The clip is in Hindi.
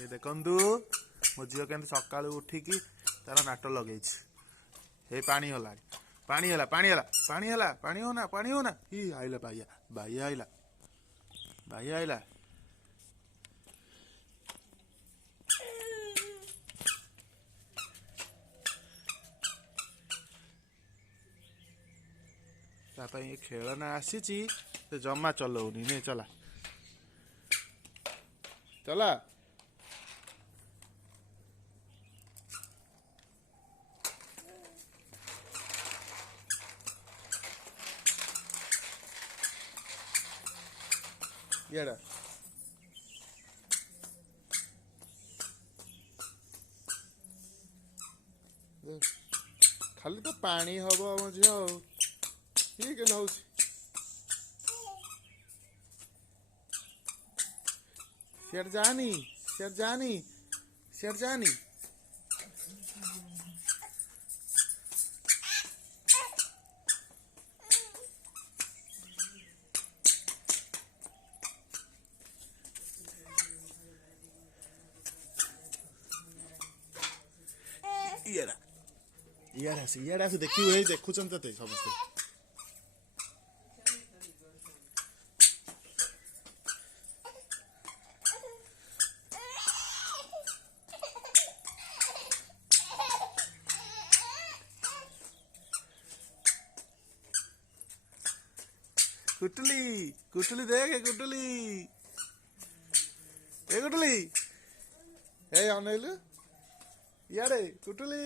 ये देखंतु मो झील के सकाल उठिकी तार नाट लगे पानी होला पानी होला पानी होला पानी होला पानी होना पानी होना ही आइला बाइया बाइया आइला बाइया आइला खेलना आसी जमा चलाऊनी नहीं चला चला येड़ा खाली तो पानी हम आम झील ये के शेर जानी शेर जानी शेर जानी इयार आस देखिए देखुं ते समस्ते कुटली कुटली देख कुटली ए कुटली ए अनैलु यारे कुटली